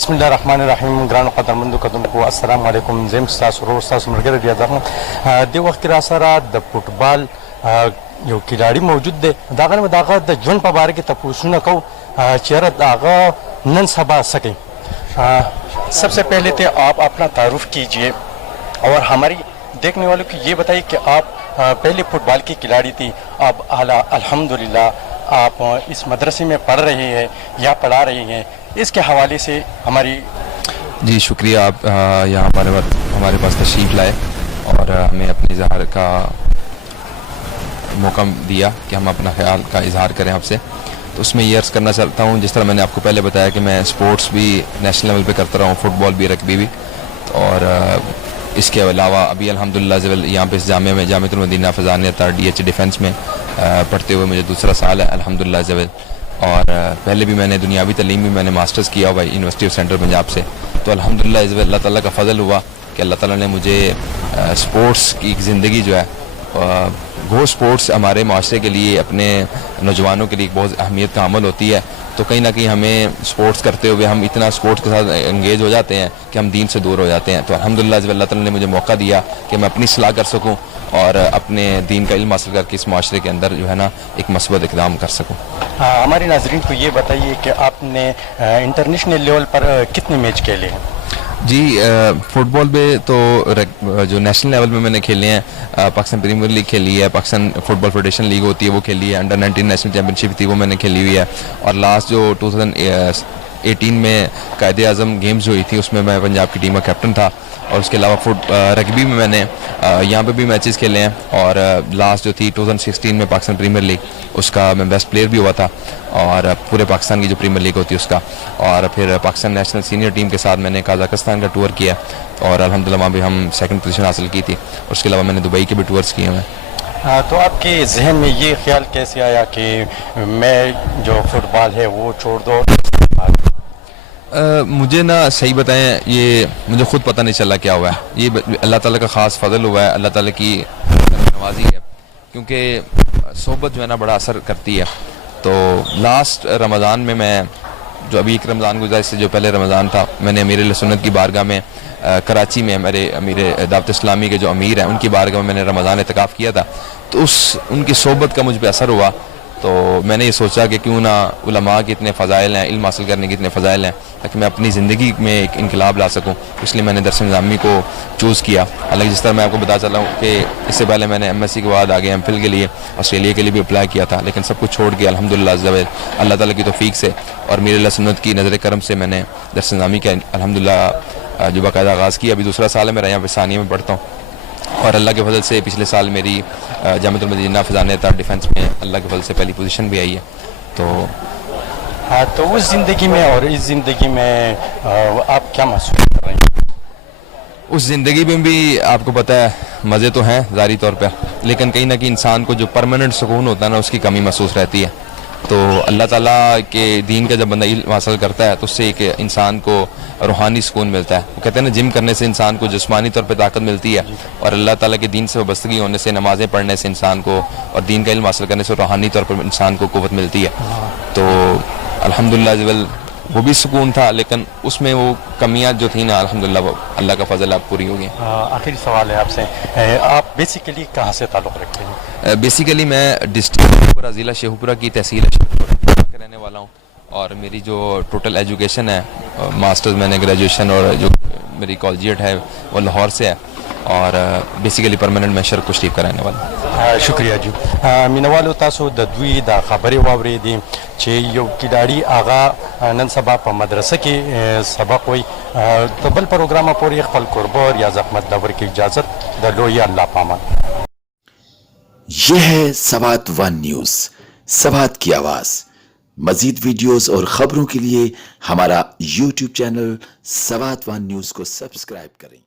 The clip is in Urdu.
بسم الله الرحمن الرحیم. ګرانو قدرمندو کتونکو السلام علیکم. زم تاسو ورو تاسو ملګری ریاض احمد. د وخت را سره د فوټبال یو کلاړی موجود دی. داغه د ژوند په باره کې تاسو نه کو چیرې داغه نن سبا سکے. سب سے پہلے تو آپ اپنا تعارف کیجئے اور ہماری دیکھنے والوں کو یہ بتائیے کہ آپ پہلے فٹ بال کی کھلاڑی تھی, اب الحمدللہ آپ اس مدرسے میں پڑھ رہے ہیں یا پڑھا رہی ہیں, اس کے حوالے سے ہماری. جی شکریہ, آپ یہاں ہمارے پاس تشریف لائے اور ہمیں اپنے اظہار کا موقع دیا کہ ہم اپنا خیال کا اظہار کریں آپ سے. تو اس میں یہ عرض کرنا چاہتا ہوں, جس طرح میں نے آپ کو پہلے بتایا کہ میں اسپورٹس بھی نیشنل لیول پہ کرتا رہا ہوں, فٹ بال بھی, رگبی بھی, اور اس کے علاوہ ابھی الحمدللہ یہاں پہ اس جامعہ میں جامعۃ المدینہ فضانیہ DH ڈیفنس میں پڑھتے ہوئے مجھے دوسرا سال ہے الحمدللہ. اور پہلے بھی میں نے دنیاوی تعلیم بھی میں نے ماسٹرز کیا ہوا یونیورسٹی آف سینٹرل پنجاب سے. تو الحمدللہ اللہ تعالیٰ کا فضل ہوا کہ اللہ تعالیٰ نے مجھے اسپورٹس کی ایک زندگی جو ہے, اسپورٹس ہمارے معاشرے کے لیے, اپنے نوجوانوں کے لیے ایک بہت اہمیت کا عمل ہوتی ہے. تو کہیں نہ کہیں ہمیں اسپورٹس کرتے ہوئے ہم اتنا اسپورٹس کے ساتھ انگیج ہو جاتے ہیں کہ ہم دین سے دور ہو جاتے ہیں. تو الحمدللہ اللہ تعالیٰ نے مجھے موقع دیا کہ میں اپنی اصلاح کر سکوں اور اپنے دین کا علم حاصل کر کے اس معاشرے کے اندر جو ہے نا ایک مثبت اقدام کر سکوں. ہمارے ناظرین کو یہ بتائیے کہ آپ نے انٹرنیشنل لیول پر کتنے میچ کھیلے ہیں؟ جی فٹ بال میں تو جو نیشنل لیول میں نے کھیلے ہیں, پاکستان پریمیئر لیگ کھیلی ہے, پاکستان فٹ بال فیڈریشن لیگ ہوتی ہے وہ کھیلی ہے, انڈر 19 نیشنل چیمپئن شپ تھی وہ میں نے کھیلی ہوئی ہے, اور لاسٹ جو 2018 میں قائد اعظم گیمز ہوئی تھی اس میں میں پنجاب کی ٹیم کا کیپٹن تھا. اور اس کے علاوہ رگبی میں نے یہاں پہ بھی میچز کھیلے ہیں, اور لاسٹ جو تھی 2016 میں پاکستان پریمیئر لیگ اس کا میں بیسٹ پلیئر بھی ہوا تھا, اور پورے پاکستان کی جو پریمیئر لیگ ہوتی ہے اس کا. اور پھر پاکستان نیشنل سینئر ٹیم کے ساتھ میں نے قازقستان کا ٹور کیا, اور الحمدللہ وہاں بھی ہم 2nd پوزیشن حاصل کی تھی. اور اس کے علاوہ میں نے دبئی کے بھی ٹورس کیے ہیں. تو آپ کے ذہن میں یہ خیال کیسے آیا کہ میں جو فٹ بال ہے وہ چھوڑ دو؟ مجھے نا صحیح بتائیں, یہ مجھے خود پتہ نہیں چلا کیا ہوا ہے. یہ اللہ تعالیٰ کا خاص فضل ہوا ہے, اللہ تعالیٰ کی نوازی ہے, کیونکہ صحبت جو ہے نا بڑا اثر کرتی ہے. تو لاسٹ رمضان میں جو ابھی ایک رمضان گزرا, اس سے جو پہلے رمضان تھا, میں نے امیر سنت کی بارگاہ میں کراچی میں میرے امیر دعوت اسلامی کے جو امیر ہیں ان کی بارگاہ میں نے رمضان اعتکاف کیا تھا. تو ان کی صحبت کا مجھ پہ اثر ہوا. تو میں نے یہ سوچا کہ کیوں نہ علماء کے اتنے فضائل ہیں, علم حاصل کرنے کے اتنے فضائل ہیں, تاکہ میں اپنی زندگی میں ایک انقلاب لا سکوں. اس لیے میں نے درس نظامی کو چوز کیا. حالانکہ جس طرح میں آپ کو بتا چلا ہوں کہ اس سے پہلے میں نے MSc کے بعد آگے MPhil کے لیے آسٹریلیا کے لیے بھی اپلائی کیا تھا, لیکن سب کچھ چھوڑ کے الحمدللہ اللہ تعالیٰ کی توفیق سے اور میر اللہ سنت کی نظر کرم سے میں نے درس نظامی کا الحمدللہ جو باقاعدہ آغاز کیا. ابھی دوسرا سال ہے میرا, یہاں پہ ثانیہ میں پڑھتا ہوں, اور اللہ کے فضل سے پچھلے سال میری جامعۃ المدینہ فضانیہ ڈیفنس میں اللہ کے فضل سے پہلی پوزیشن بھی آئی ہے. تو اس زندگی میں اور اس زندگی میں آپ کیا محسوس کر رہے ہیں؟ اس زندگی میں بھی آپ کو پتہ ہے مزے تو ہیں ظاہری طور پہ, لیکن کہیں نہ کہیں انسان کو جو پرماننٹ سکون ہوتا ہے نا اس کی کمی محسوس رہتی ہے. تو اللہ تعالیٰ کے دین کا جب بندہ علم حاصل کرتا ہے تو اس سے ایک انسان کو روحانی سکون ملتا ہے. وہ کہتے ہیں نا جم کرنے سے انسان کو جسمانی طور پہ طاقت ملتی ہے, اور اللہ تعالیٰ کے دین سے وابستگی ہونے سے, نمازیں پڑھنے سے انسان کو, اور دین کا علم حاصل کرنے سے روحانی طور پر انسان کو قوت ملتی ہے. تو الحمدللہ وہ بھی سکون تھا, لیکن اس میں وہ کمیاں جو تھیں نا الحمدللہ وہ اللہ کا فضل اب پوری ہو گئی. آخری سوال ہے آپ سے, آپ بیسیکلی کہاں سے تعلق رکھتے ہیں؟ بیسیکلی میں ڈسٹرکٹ شیخوپورہ, ضلع شیخوپورہ کی تحصیل شیخوپورہ کا رہنے والا ہوں, اور میری جو ٹوٹل ایجوکیشن ہے ماسٹرز میں نے گریجویشن اور جو میری کالجیٹ ہے وہ لاہور سے ہے, اور بیسیکلی پرماننٹ میں شرق شریف کا رہنے والا ہوں. شکریہ جی. مینوالو تاسو د دوی دا خبرې واورېدې چې یو کلاړي هغه نن سبا په مدرسه کې سبق وایي. د بل پروګرامه پورې خپل قربه ریاض احمد لور کې اجازت د لوی الله پامان. یہ ہے سوات 1 نیوز, سوات کی آواز. مزید ویڈیوز اور خبروں کے لیے ہمارا YouTube چینل سوات 1 نیوز کو سبسکرائب کریں.